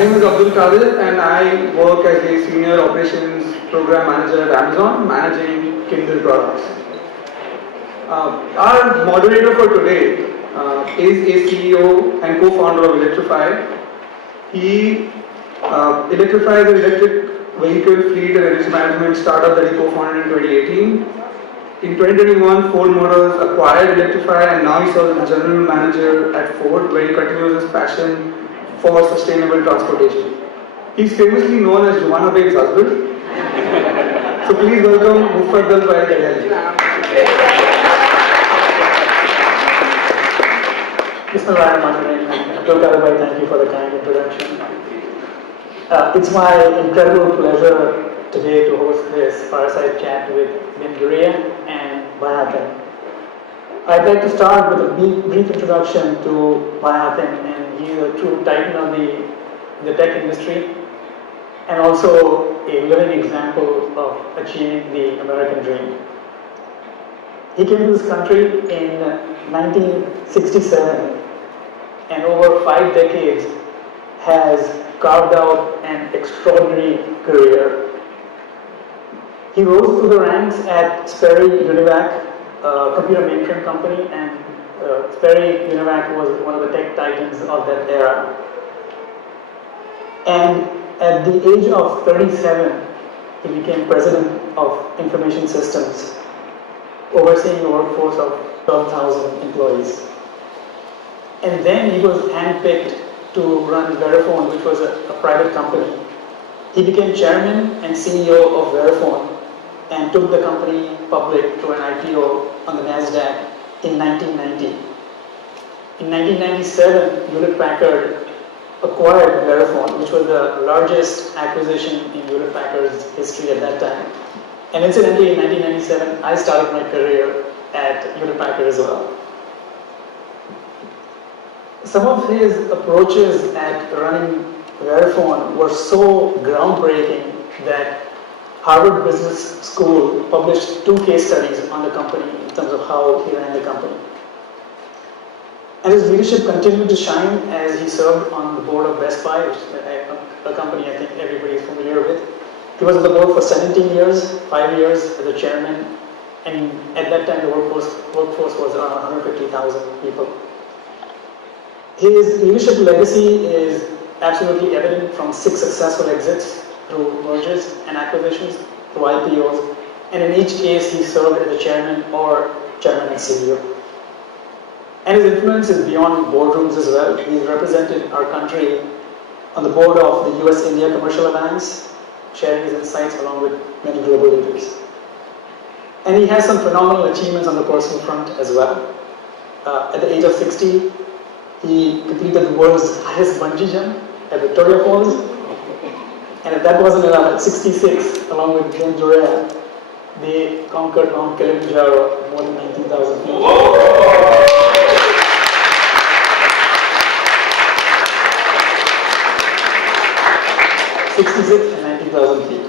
name is Abdul Kadir and I work as a Senior Operations Program Manager at Amazon, managing Kindle products. Our moderator for today is a CEO and co-founder of Electrify. He electrifies an electric vehicle fleet and energy management startup that he co-founded in 2018. In 2021, Ford Motors acquired Electrify and now he serves as the general manager at Ford, where he continues his passion for sustainable transportation. He's famously known as Jumana Beg's husband. So please welcome Mufaddal Bhai Dayali. Bismillahirrahmanirrahim. Abdul Kadir Bhai, thank you for the kind introduction. It's my incredible pleasure today to host this fireside chat with Bin Guria and Bhayatin. I'd like to start with a brief introduction to Bhayatin, and he's a true titan of the tech industry and also a living example of achieving the American dream. He came to this country in 1967 and over 5 decades has carved out an extraordinary career. He rose through the ranks at Sperry Univac, a computer mainframe company, and Sperry Univac was one of the tech titans of that era. And at the age of 37, he became president of Information Systems, overseeing a workforce of 12,000 employees. And then he was handpicked to run Verifone, which was a private company. He became chairman and CEO of Verifone and took the company public through an IPO on the NASDAQ in 1990. In 1997, Hewlett-Packard acquired Verifone, which was the largest acquisition in Hewlett-Packard's history at that time. And incidentally, in 1997, I started my career at Hewlett-Packard as well. Some of his approaches at running Verifone were so groundbreaking that Harvard Business School published 2 case studies on the company in terms of how he ran the company. And his leadership continued to shine as he served on the board of Best Buy, which is a company I think everybody is familiar with. He was on the board for 17 years, 5 years as a chairman, and at that time the workforce was around 150,000 people. His leadership legacy is absolutely evident from 6 successful exits through mergers and acquisitions, through IPOs, and in each case he served as a chairman or chairman and CEO. And his influence is beyond boardrooms as well. He's represented our country on the board of the US-India Commercial Alliance, sharing his insights along with many global leaders. And he has some phenomenal achievements on the personal front as well. At the age of 60, he completed the world's highest bungee jump at Victoria Falls. And if that wasn't enough, at 66, along with Bin Guria, they conquered Mount Kilimanjaro, more than 19,000 feet. 66 and 19,000 feet.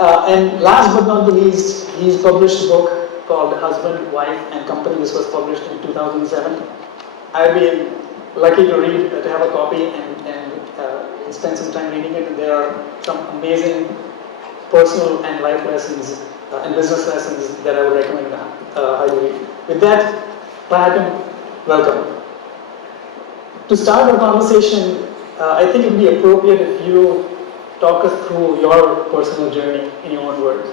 And last but not the least, he's published a book called Husband, Wife and Company. This was published in 2007. I've been lucky to have a copy and spend some time reading it. And there are some amazing personal and life lessons and business lessons that I would recommend highly. With that, Bhayatin, welcome. To start our conversation, I think it would be appropriate if you talk us through your personal journey in your own words.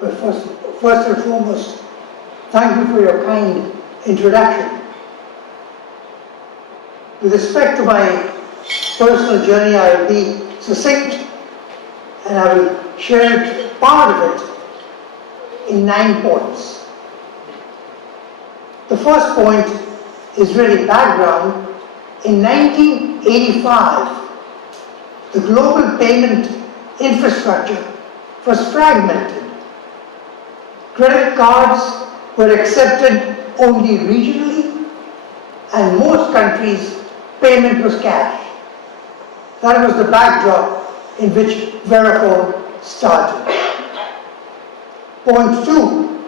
Well, first and foremost, thank you for your kind introduction. With respect to my personal journey, I will be succinct and I will share part of it in 9 points. The first point is really background. In 1985, the global payment infrastructure was fragmented. Credit cards were accepted only regionally, and most countries, payment was cash. That was the backdrop in which Verifone started. Point 2,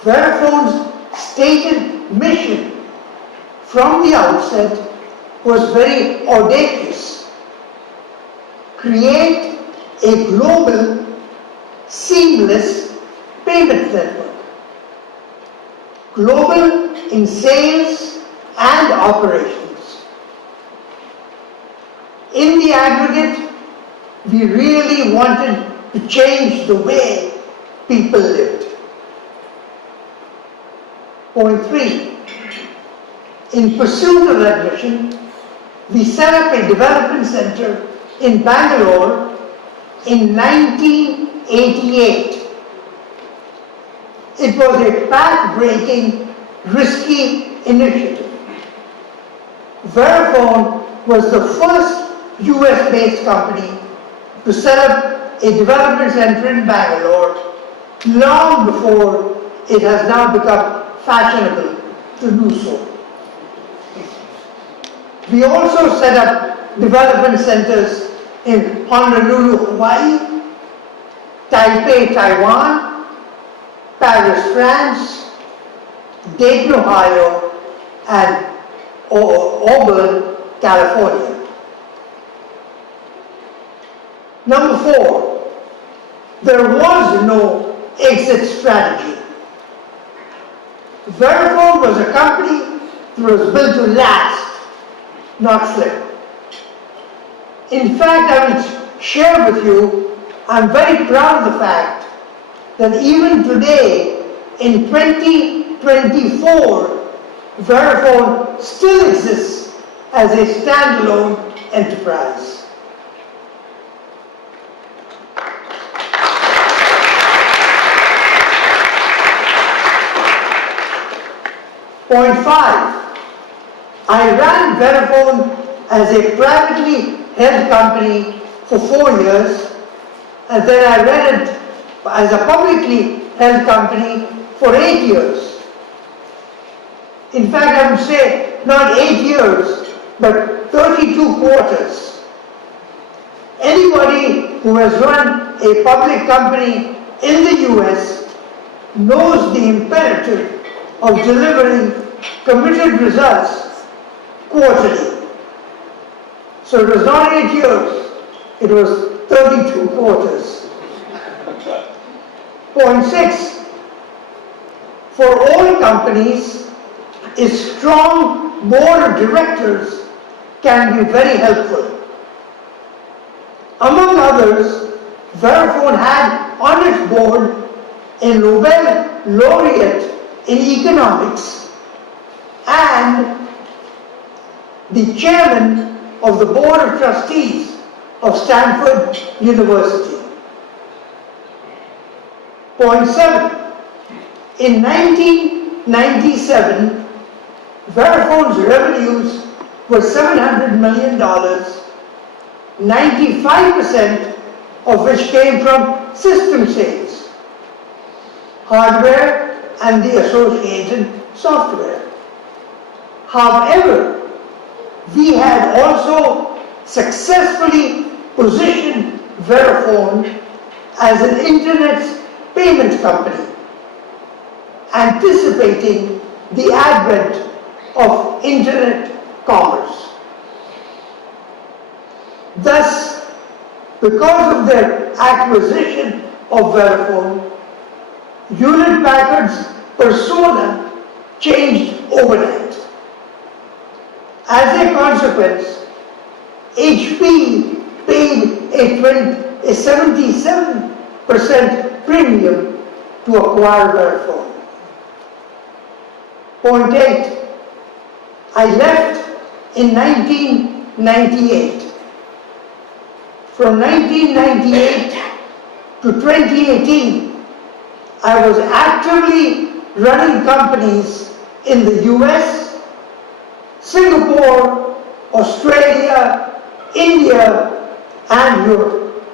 Verifone's stated mission from the outset was very audacious. Create a global, seamless payment network. Global in sales and operations. In the aggregate, we really wanted to change the way people lived. Point 3. In pursuit of that mission, we set up a development center in Bangalore in 1988. It was a path-breaking, risky initiative. Verifone was the first US-based company to set up a development center in Bangalore long before it has now become fashionable to do so. We also set up development centers in Honolulu, Hawaii, Taipei, Taiwan, Paris, France, Dayton, Ohio, and Auburn, California. Number 4, there was no exit strategy. Verifone was a company that was built to last, not slip. In fact, I will share with you, I'm very proud of the fact that even today, in 2024, Verifone still exists as a standalone enterprise. Point 5, I ran Verifone as a privately held company for 4 years, and then I ran it as a publicly held company for 8 years. In fact, I would say not 8 years, but 32 quarters. Anybody who has run a public company in the US knows the imperative of delivering committed results quarterly. So it was not 8 years, it was 32 quarters. Point 6, for all companies, a strong board of directors can be very helpful. Among others, Verifone had on its board a Nobel laureate in economics and the chairman of the board of trustees of Stanford University. Point 7. In 1997, Verifone's revenues were $700 million, 95% of which came from system sales, hardware and the associated software. However, we had also successfully positioned Verifone as an internet payment company, anticipating the advent of internet commerce. Thus, because of their acquisition of Verifone, Hewlett-Packard's persona changed overnight. As a consequence, HP paid a 77% premium to acquire Verifone. Point 8, I left in 1998. From 1998 to 2018, I was actively running companies in the US, Singapore, Australia, India, and Europe.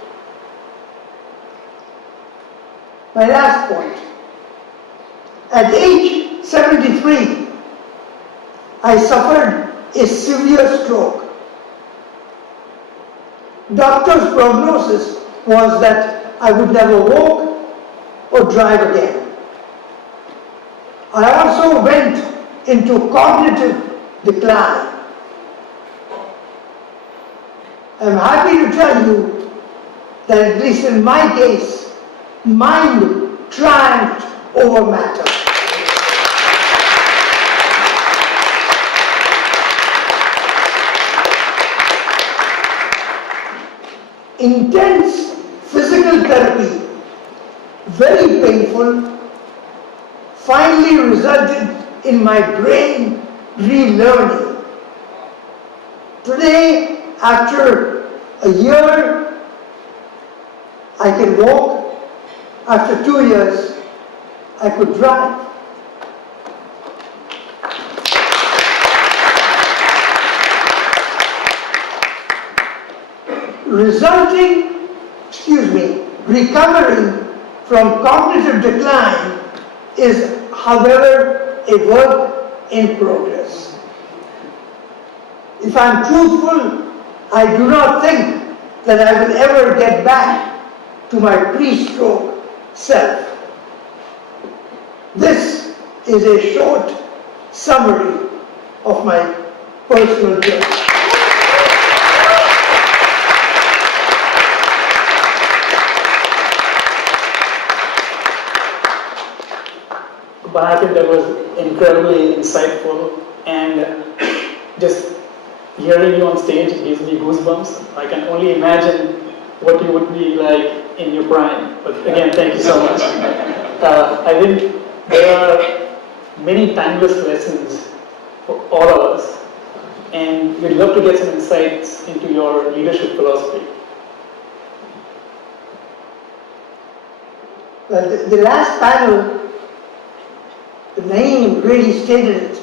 My last point. At age 73, I suffered a severe stroke. Doctor's prognosis was that I would never walk or drive again. I also went into cognitive decline. I'm happy to tell you that at least in my case, mind triumphed over matter. Intense physical therapy, very painful, finally resulted in my brain relearning. Today, after a year, I can walk. After 2 years, I could drive. Recovering from cognitive decline is, however, a work in progress. If I'm truthful, I do not think that I will ever get back to my pre-stroke self. This is a short summary of my personal journey. But I think that was incredibly insightful, and just hearing you on stage gives me goosebumps. I can only imagine what you would be like in your prime. But again, thank you so much. I think there are many timeless lessons for all of us, and we'd love to get some insights into your leadership philosophy. Well, the last panel, the name really stated it.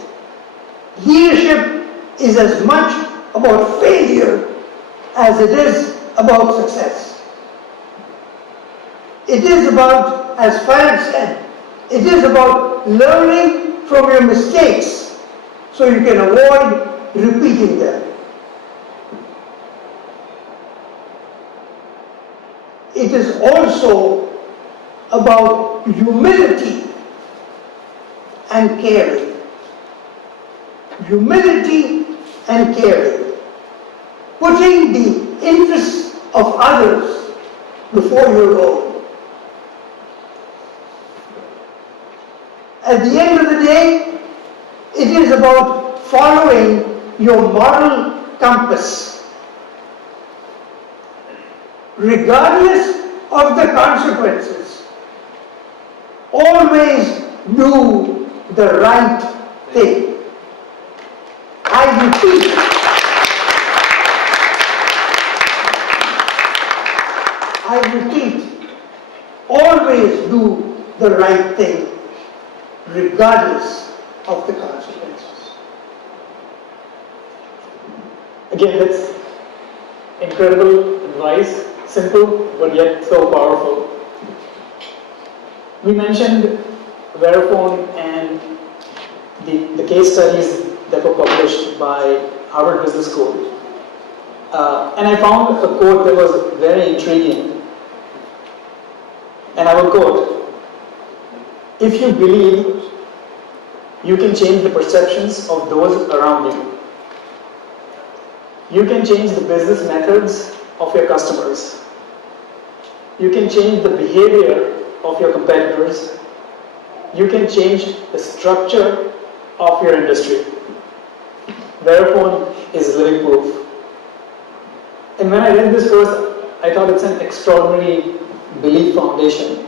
Leadership is as much about failure as it is about success. It is about, as Farad said, it is about learning from your mistakes so you can avoid repeating them. It is also about humility and caring. Humility and caring. Putting the interests of others before your own. At the end of the day, it is about following your moral compass. Regardless of the consequences, always do the right thing. I repeat, always do the right thing, regardless of the consequences. Again, that's incredible advice, simple but yet so powerful. We mentioned Verifone and the case studies that were published by Harvard Business School. And I found a quote that was very intriguing. And I will quote, "If you believe you can change the perceptions of those around you, you can change the business methods of your customers, you can change the behavior of your competitors, you can change the structure of your industry." Verifone is living proof. And when I read this first, I thought it's an extraordinary belief foundation.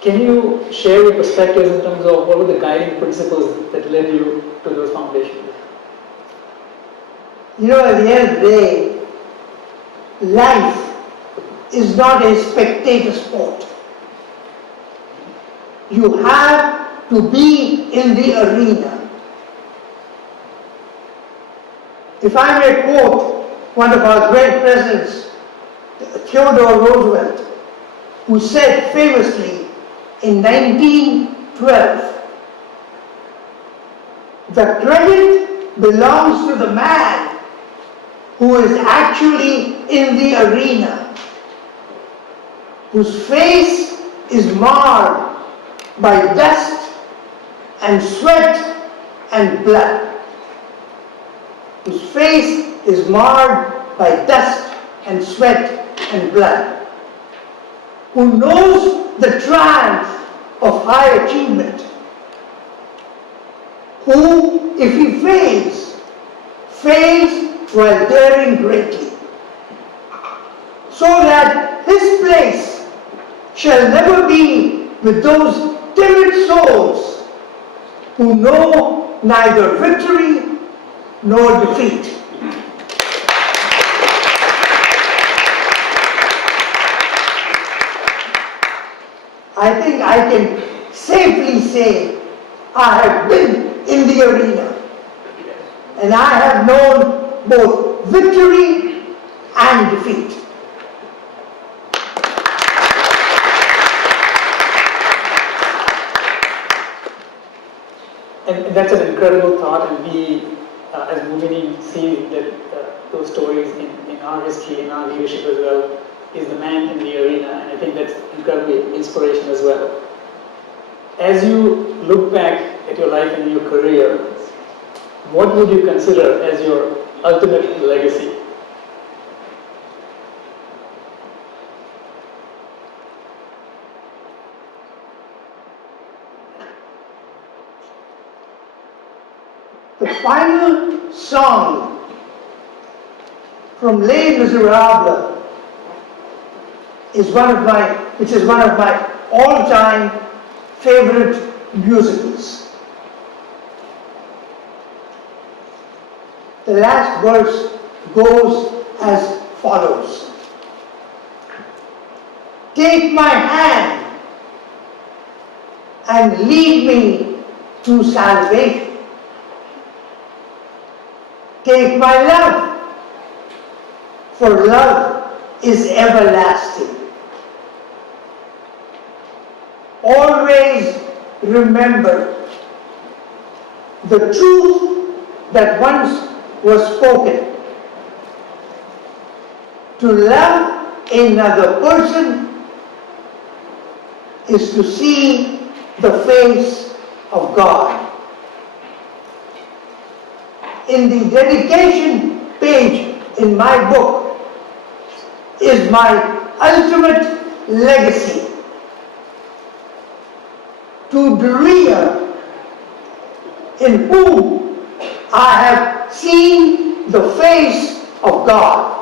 Can you share your perspectives in terms of what were the guiding principles that led you to those foundations? You know, at the end of the day, life is not a spectator sport. You have to be in the arena. If I may quote one of our great presidents, Theodore Roosevelt, who said famously in 1912, "The credit belongs to the man who is actually in the arena, whose face is marred by dust and sweat and blood." Whose face is marred by dust and sweat and blood, who knows the triumph of high achievement, who, if he fails, fails while daring greatly, so that his place shall never be with those timid souls who know neither victory nor defeat. I think I can safely say I have been in the arena and I have known both victory and defeat. And that's an incredible thought, and we, as Mumini, see that those stories in our history, in our leadership as well, is the man in the arena, and I think that's incredibly inspiration as well. As you look back at your life and your career, what would you consider as your ultimate legacy? The final song from Les Miserables is one of my all-time favorite musicals. The last verse goes as follows. Take my hand and lead me to salvation. Take my love, for love is everlasting. Always remember the truth that once was spoken. To love another person is to see the face of God. In the dedication page in my book is my ultimate legacy. To Duria, in whom I have seen the face of God.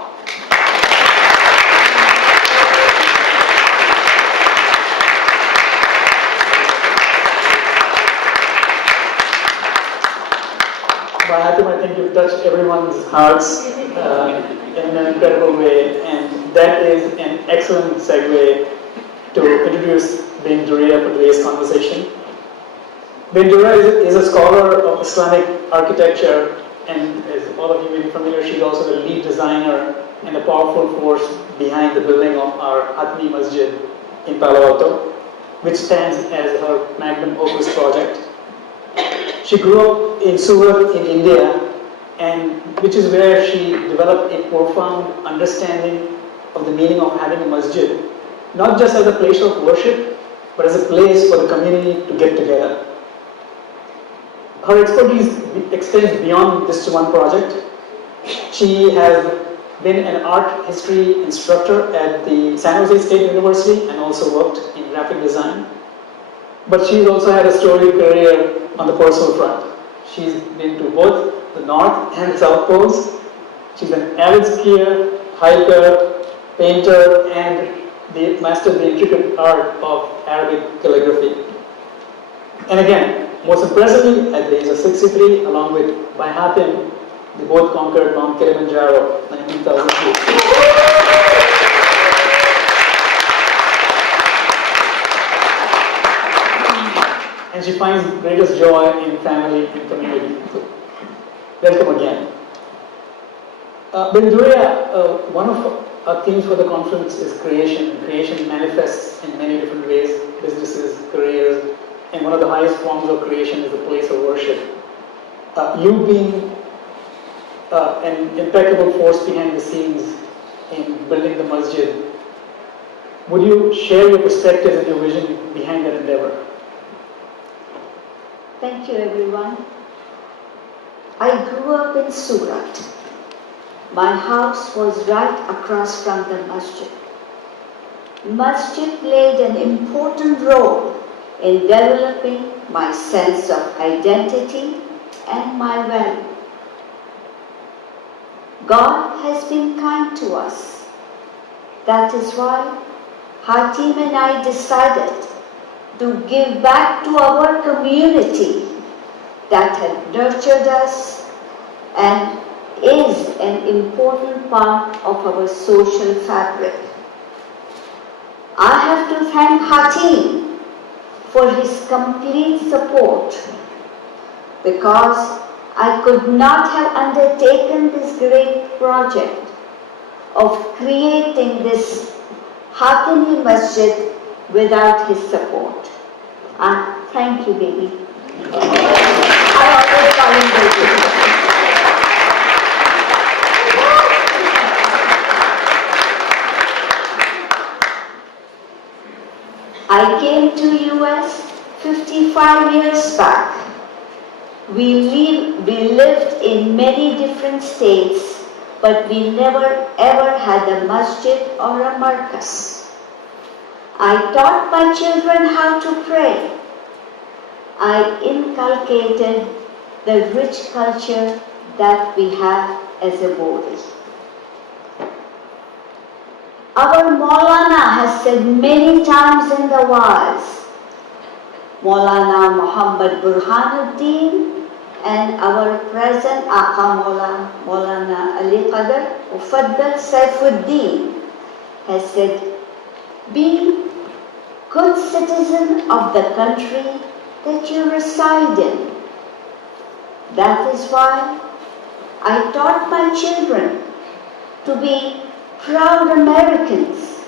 Hatim, I think you've touched everyone's hearts in an incredible way, and that is an excellent segue to introduce Ben Duria for today's conversation. Ben Duria is a scholar of Islamic architecture, and as all of you may be familiar, she's also the lead designer and a powerful force behind the building of our Hatmi Masjid in Palo Alto, which stands as her magnum opus project. She grew up in Surat in India, and which is where she developed a profound understanding of the meaning of having a masjid, not just as a place of worship, but as a place for the community to get together. Her expertise extends beyond this one project. She has been an art history instructor at the San Jose State University and also worked in graphic design. But she's also had a storied career on the personal front. She's been to both the North and South Poles. She's an avid skier, hiker, painter, and mastered the intricate art of Arabic calligraphy. And again, most impressively, at the age of 63, along with Hatim, they both conquered Mount Kilimanjaro, 19,000 feet. And she finds greatest joy in family and community. So, welcome again. Ben Duria, one of our themes for the conference is creation. Creation manifests in many different ways, businesses, careers, and one of the highest forms of creation is the place of worship. You being an impeccable force behind the scenes in building the masjid, would you share your perspectives and your vision behind that endeavor? Thank you, everyone. I grew up in Surat, My house was right across from the masjid. Masjid played an important role in developing my sense of identity and my value. God has been kind to us. That is why Hatim and I decided to give back to our community that had nurtured us and is an important part of our social fabric. I have to thank Hatim for his complete support, because I could not have undertaken this great project of creating this Hatimi Masjid without his support. Thank you, baby. I always call him baby. I came to US 55 years back. We lived in many different states, but we never ever had a masjid or a markas. I taught my children how to pray. I inculcated the rich culture that we have as a body. Our Maulana has said many times in the wa'az, Maulana Muhammad Burhanuddin and our present Aka Maulana Ali Qadar Mufaddal Saifuddin has said, be good citizen of the country that you reside in. That is why I taught my children to be proud Americans,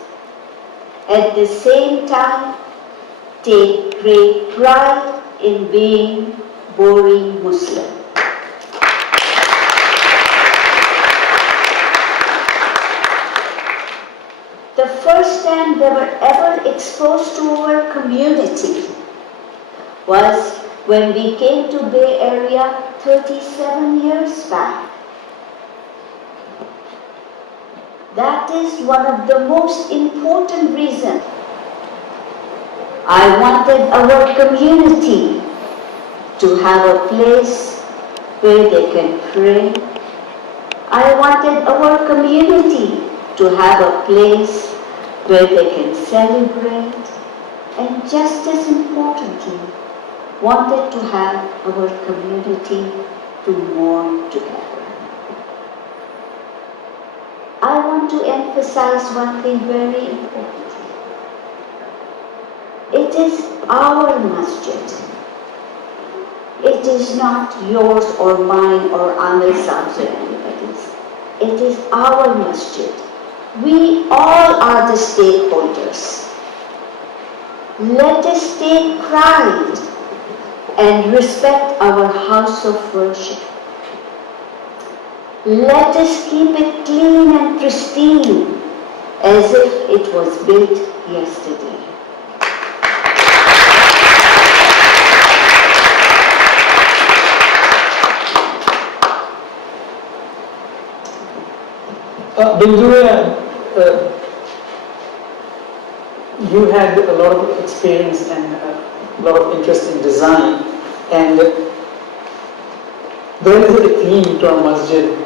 at the same time take great pride in being boring Muslim. The first time they were ever exposed to our community was when we came to Bay Area 37 years back. That is one of the most important reasons. I wanted our community to have a place where they can pray. I wanted our community to have a place where they can celebrate. And just as importantly, wanted to have our community to mourn together. I want to emphasize one thing very important. It is our masjid. It is not yours or mine or Amir Saab's or anybody's. It is our masjid. We all are the stakeholders. Let us take pride and respect our house of worship. Let us keep it clean and pristine, as if it was built yesterday. Bindu, you had a lot of experience and a lot of interest in design, and there is a theme to our masjid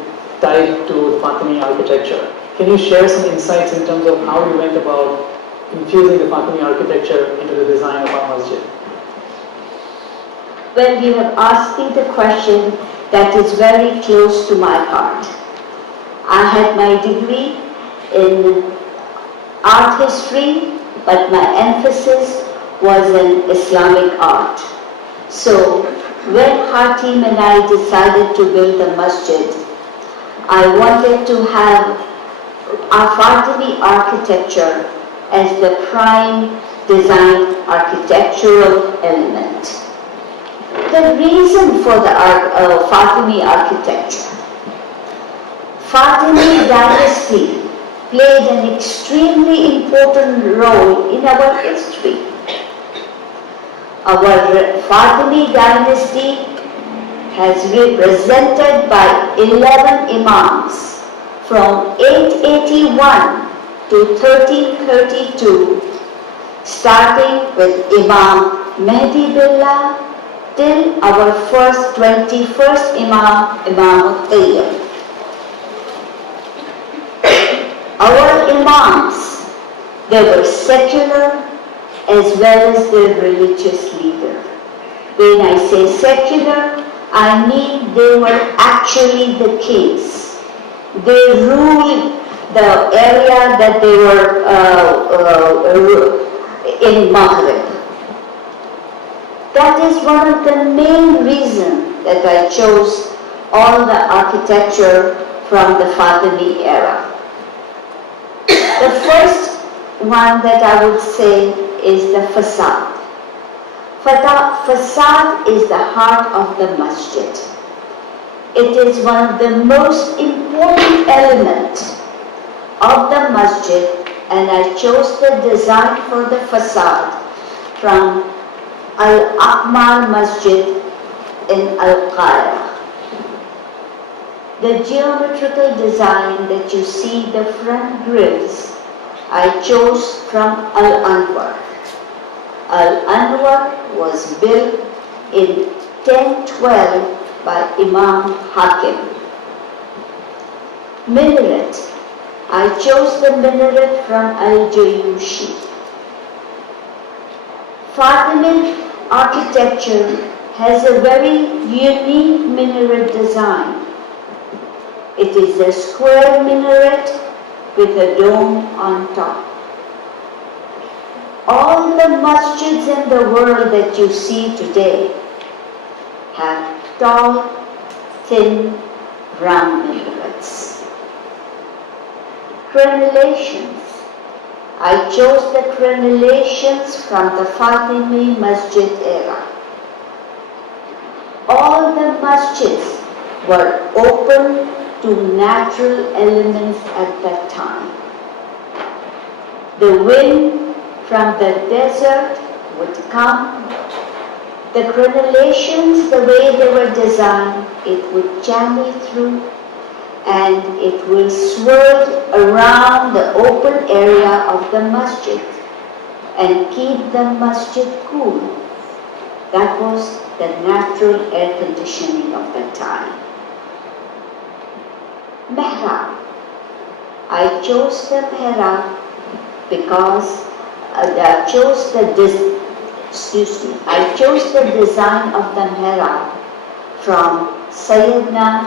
tied to Fatimi architecture. Can you share some insights in terms of how you went about infusing the Fatimi architecture into the design of our masjid? Well, you have asked me the question that is very close to my heart. I had my degree in art history, but my emphasis was in Islamic art. So when Hatim and I decided to build a masjid, I wanted to have our Fatimi architecture as the prime design architectural element. The reason for the Fatimi architecture. Fatimi dynasty played an extremely important role in our history. Our Fatimi dynasty has represented by 11 imams from 881 to 1332, starting with Imam Mehdi Billah till our first 21st Imam, Imam al-Tayyib. Our Imams, they were secular as well as their religious leader. When I say secular, I mean they were actually the kings. They ruled the area that they were in Maghrib. That is one of the main reasons that I chose all the architecture from the Fatimi era. The first one that I would say is the facade. Facade is the heart of the masjid. It is one of the most important elements of the masjid, and I chose the design for the facade from Al-Aqmar Masjid in Al-Qahira. The geometrical design that you see, the front grills, I chose from Al-Anwar. Al-Anwar was built in 1012 by Imam Hakim. Minaret, I chose the minaret from Al-Jayushi. Fatimid architecture has a very unique minaret design. It is a square minaret with a dome on top. All the masjids in the world that you see today have tall, thin, round minarets. Crenellations. I chose the crenellations from the Fatimi Masjid era. All the masjids were open to natural elements at that time. The wind from the desert would come. The crenellations, the way they were designed, it would channel through and it will swirl around the open area of the masjid and keep the masjid cool. That was the natural air conditioning of that time. Mihrab. I chose the mihrab because I chose the design of the mihrab from Sayyidina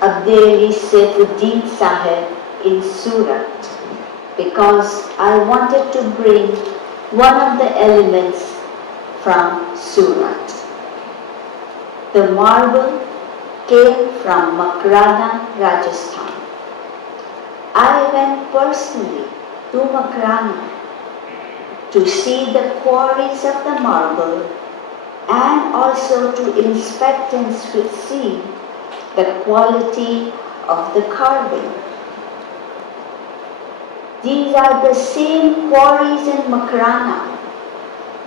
Abdeli Saifuddin Sahib in Surat, because I wanted to bring one of the elements from Surat. The marble came from Makrana, Rajasthan. I went personally to Makrana to see the quarries of the marble and also to inspect and see the quality of the carving. These are the same quarries in Makrana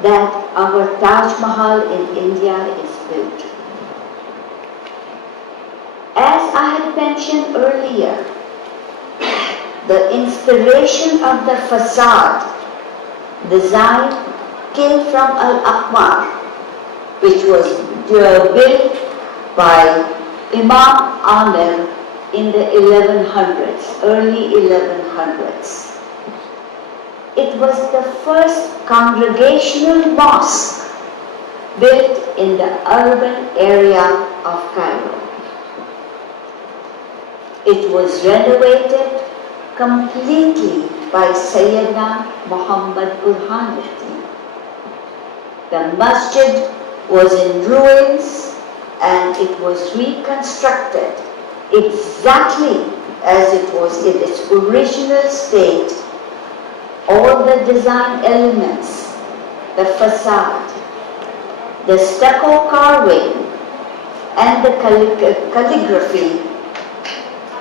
that our Taj Mahal in India is built. As I had mentioned earlier, the inspiration of the facade design came from Al-Aqmar, which was built by Imam Amir in the 1100s, early 1100s. It was the first congregational mosque built in the urban area of Cairo. It was renovated completely by Sayyidina Muhammad Burhanuddin. The masjid was in ruins and it was reconstructed exactly as it was in its original state. All the design elements, the facade, the stucco carving and the calligraphy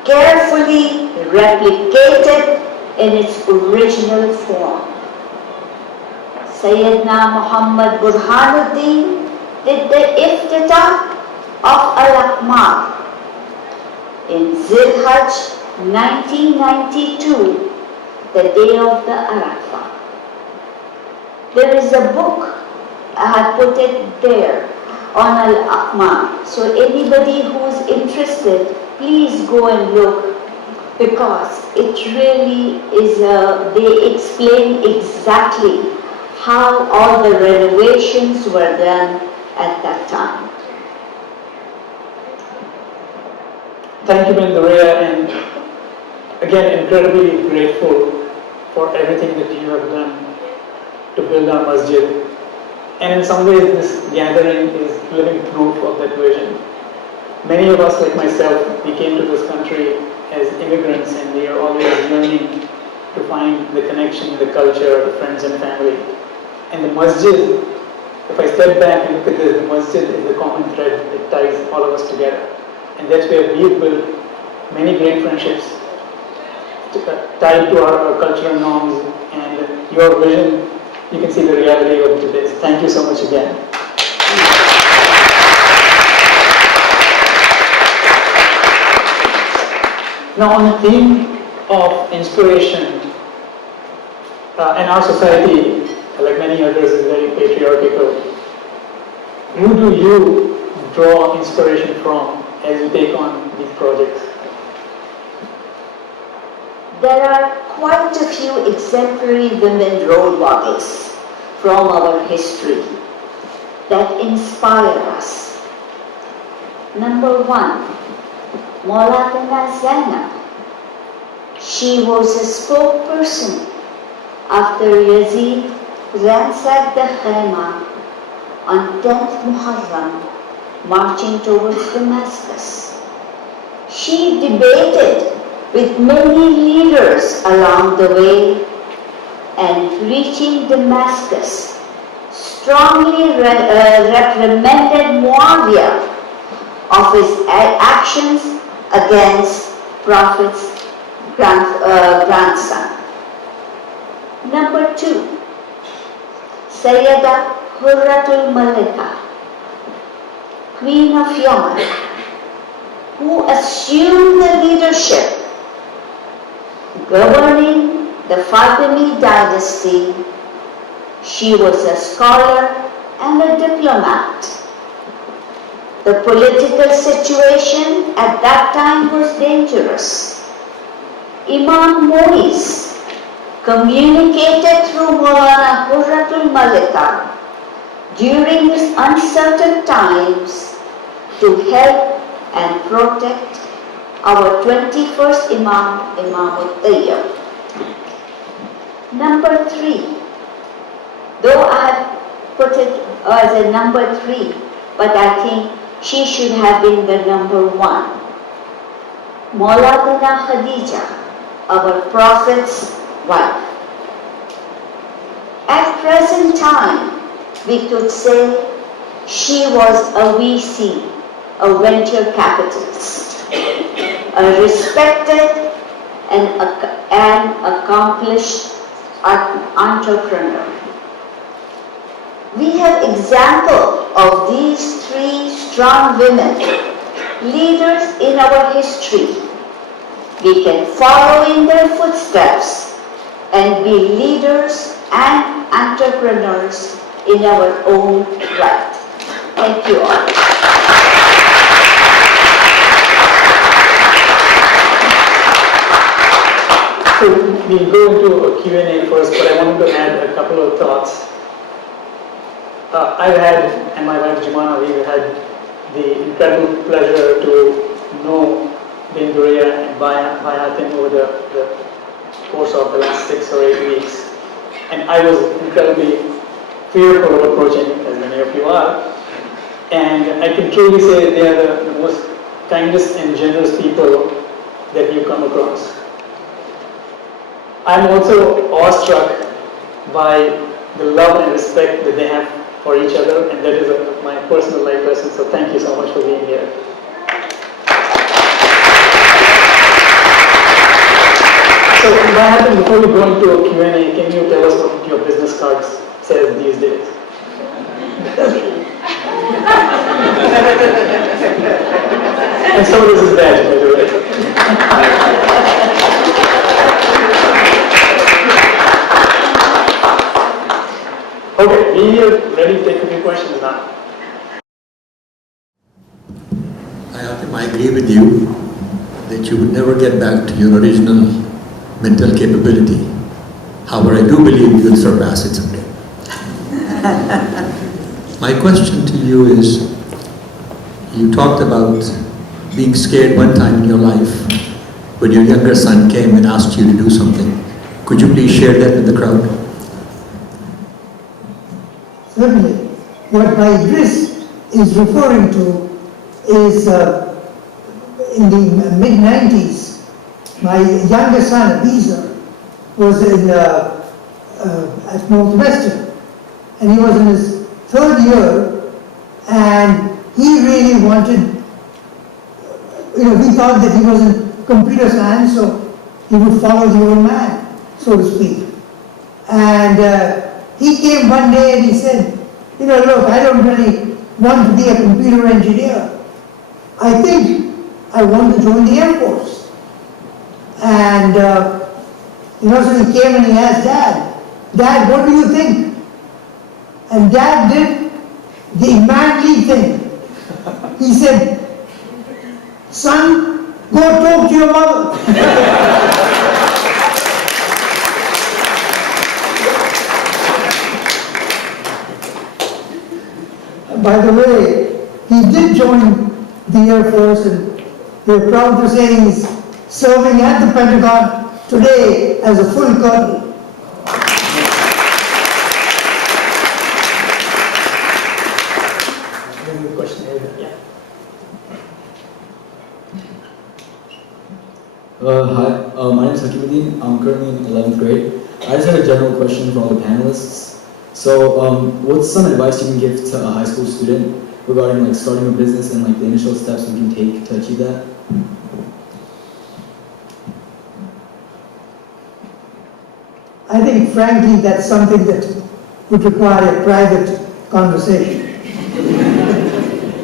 carefully replicated in its original form. Sayyidina Muhammad Burhanuddin did the iftitah of Al-Aqmar in Zilhajj 1992, the day of the Arafah. There is a book, I have put it there, on Al-Aqma. So anybody who's interested, please go and look, because it really is, they explain exactly how all the renovations were done at that time. Thank you, Bendurea, and again, incredibly grateful for everything that you have done to build our masjid. And in some ways, this gathering is living proof of that vision. Many of us, like myself, we came to this country as immigrants, and we are always yearning to find the connection, the culture, the friends and family. And the masjid, if I step back and look at this, the masjid is the common thread that ties all of us together. And that's where we've built many great friendships tied to our cultural norms, and your vision, you can see the reality of today's. Thank you so much again. Now, on the theme of inspiration, and our society, like many others, is very patriarchal. Who do you draw inspiration from as you take on these projects? There are quite a few exemplary women role models from our history that inspire us. Number one, Maulana Zainab. She was a spokesperson after Yazid ransacked the Khaymah on 10th Muharram, marching towards Damascus. She debated with many leaders along the way, and reaching Damascus, strongly reprimanded Muawiyah of his actions against Prophet's grandson. Number two, Sayyida Hurratul Malika, Queen of Yemen, who assumed the leadership governing the Fatimid dynasty. She was a scholar and a diplomat. The political situation at that time was dangerous. Imam Muiz communicated through Maulana Hurratul Malika during these uncertain times to help and protect our 21st Imam, Imam al-Tayyib. Number three, though I have put it as a number three, but I think she should have been the number one. Maulana Khadija, our Prophet's wife. At present time, we could say she was a VC, a venture capitalist, a respected and accomplished entrepreneur. We have example of these three strong women, leaders in our history. We can follow in their footsteps and be leaders and entrepreneurs in our own right. Thank you all. So we'll go into a Q&A first, but I wanted to add a couple of thoughts. I've had, and my wife Jumana, we've had the incredible pleasure to know Bendurea and Bayatin over the course of the last 6 or 8 weeks. And I was incredibly fearful of approaching, as many of you are. And I can truly say they are the most kindest and generous people that you come across. I'm also awestruck by the love and respect that they have for each other, and that is my personal life lesson, so thank you so much for being here. So what happened before we go into a Q&A, can you tell us what your business cards says these days? And so does his badge, by the way. Okay, we are ready to take a few questions now. I agree with you that you would never get back to your original mental capability. However, I do believe you'll surpass it someday. My question to you is, you talked about being scared one time in your life when your younger son came and asked you to do something. Could you please share that with the crowd? Certainly. What my Idris is referring to is in the mid-90s, my younger son, Abiza, was at Northwestern, and he was in his third year, and he really wanted, he thought that he was in computer science, so he would follow the old man, so to speak. And he came one day and he said, look, I don't really want to be a computer engineer. I think I want to join the Air Force. And, so he came and he asked Dad, what do you think? And Dad did the manly thing. He said, son, go talk to your mother. By the way, he did join the Air Force, and we're proud to say he's serving at the Pentagon today as a full colonel. There's a question here. Yeah. Hi, my name is Hakimuddin. I'm currently in 11th grade. I just had a general question for all the panelists. So, what's some advice you can give to a high school student regarding starting a business and the initial steps we can take to achieve that? I think, frankly, that's something that would require a private conversation.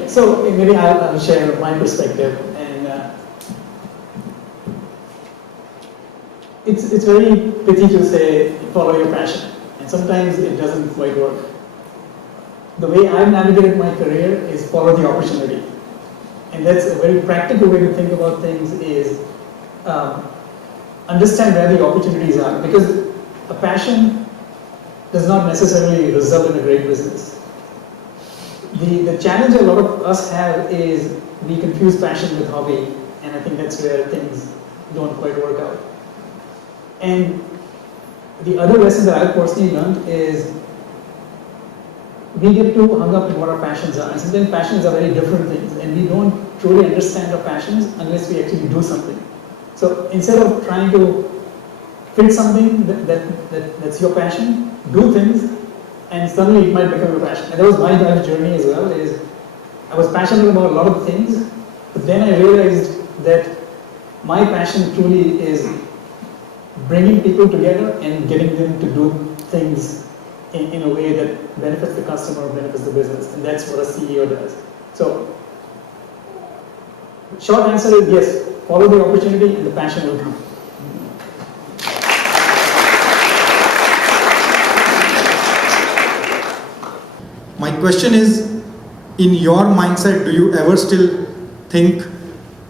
So maybe I'll share my perspective, and it's very pithy to say follow your passion, and sometimes it doesn't quite work. The way I've navigated my career is follow the opportunity, and that's a very practical way to think about things. Is understand where the opportunities are, because a passion does not necessarily result in a great business. The challenge a lot of us have is we confuse passion with hobby, and I think that's where things don't quite work out. And the other lesson that I've personally learned is we get too hung up in what our passions are, and sometimes passions are very different things, and we don't truly understand our passions unless we actually do something. So instead of trying to fit something that's your passion, do things, and suddenly it might become your passion. And that was my life journey as well. Is I was passionate about a lot of things, but then I realized that my passion truly is bringing people together and getting them to do things in a way that benefits the customer, benefits the business, and that's what a CEO does. So, short answer is yes, follow the opportunity and the passion will come. My question is, in your mindset, do you ever still think,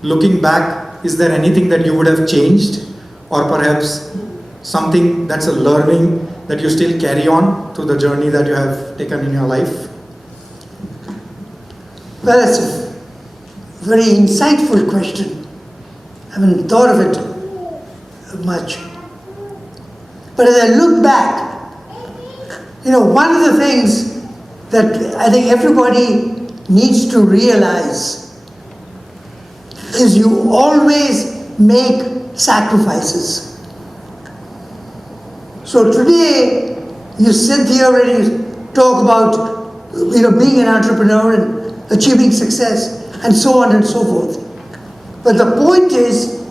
looking back, is there anything that you would have changed, or perhaps something that's a learning that you still carry on to the journey that you have taken in your life? Well, that's a very insightful question. I haven't thought of it much. But as I look back, one of the things that I think everybody needs to realize is you always make sacrifices. So today, you sit here and you talk about being an entrepreneur and achieving success and so on and so forth. But the point is,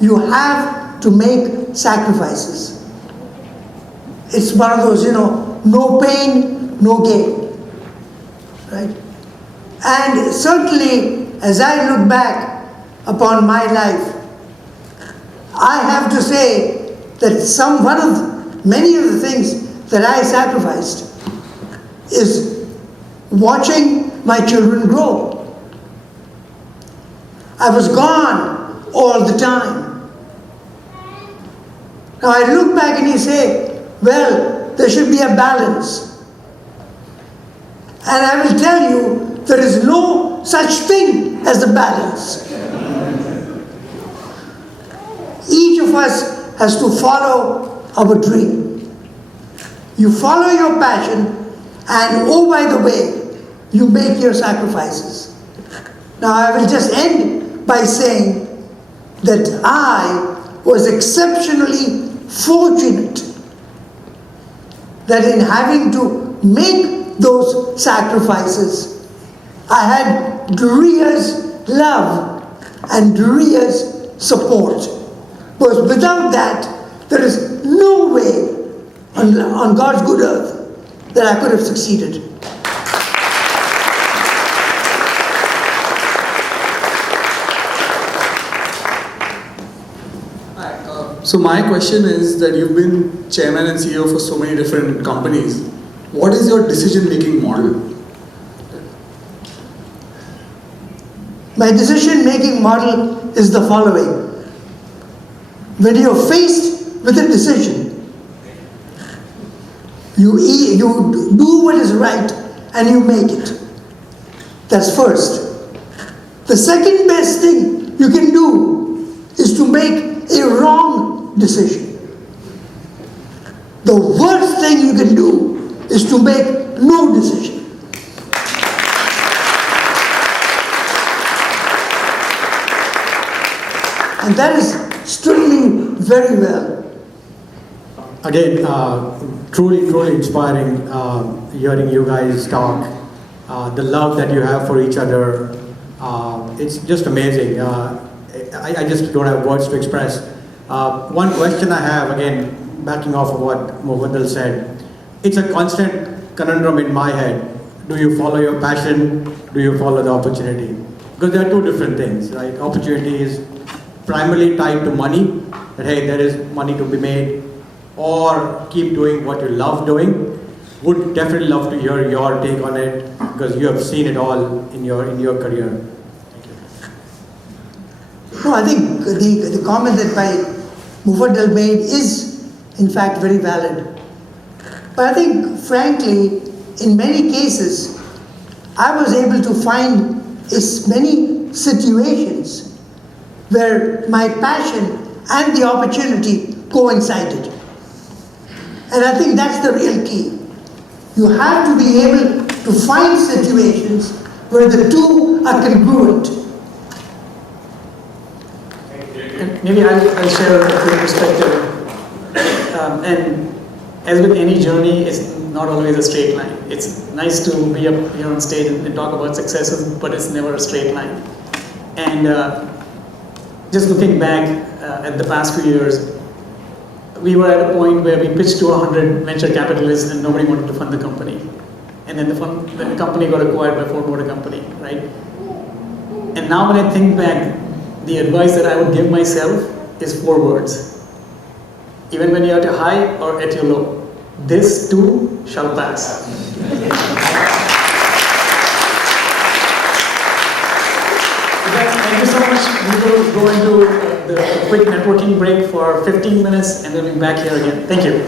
you have to make sacrifices. It's one of those, no pain, no gain. Right? And certainly, as I look back upon my life, I have to say that many of the things that I sacrificed is watching my children grow. I was gone all the time. Now I look back and you say, well, there should be a balance. And I will tell you, there is no such thing as a balance. Each of us has to follow our dream. You follow your passion, and oh, by the way, you make your sacrifices. Now I will just end by saying that I was exceptionally fortunate that in having to make those sacrifices, I had Duria's love and Duria's support. Because without that, there is no way on God's good earth that I could have succeeded. So my question is that you've been chairman and CEO for so many different companies. What is your decision-making model? My decision-making model is the following. When you're faced with a decision, you do what is right and you make it. That's first. The second best thing you can do is to make a wrong decision. The worst thing you can do is to make no decision. And that is stood me very well. Again, truly inspiring hearing you guys talk. The love that you have for each other, it's just amazing. I just don't have words to express. One question I have, again, backing off of what Mufaddal said, it's a constant conundrum in my head. Do you follow your passion? Do you follow the opportunity? Because there are two different things, right? Opportunity is primarily tied to money, that hey, there is money to be made, or keep doing what you love doing. Would definitely love to hear your take on it, because you have seen it all in your career. No, I think the comment that Mufaddal made is in fact very valid. But I think frankly, in many cases, I was able to find many situations where my passion and the opportunity coincided. And I think that's the real key. You have to be able to find situations where the two are congruent. And maybe I'll share a quick perspective. And as with any journey, it's not always a straight line. It's nice to be up here on stage and talk about successes, but it's never a straight line. And just looking back at the past few years, we were at a point where we pitched to 100 venture capitalists and nobody wanted to fund the company. And then the company got acquired by Ford Motor Company, right? And now when I think back, the advice that I would give myself is 4 words. Even when you're at your high or at your low, this too shall pass. Thank you so much. We will go into the quick networking break for 15 minutes and then we'll be back here again. Thank you.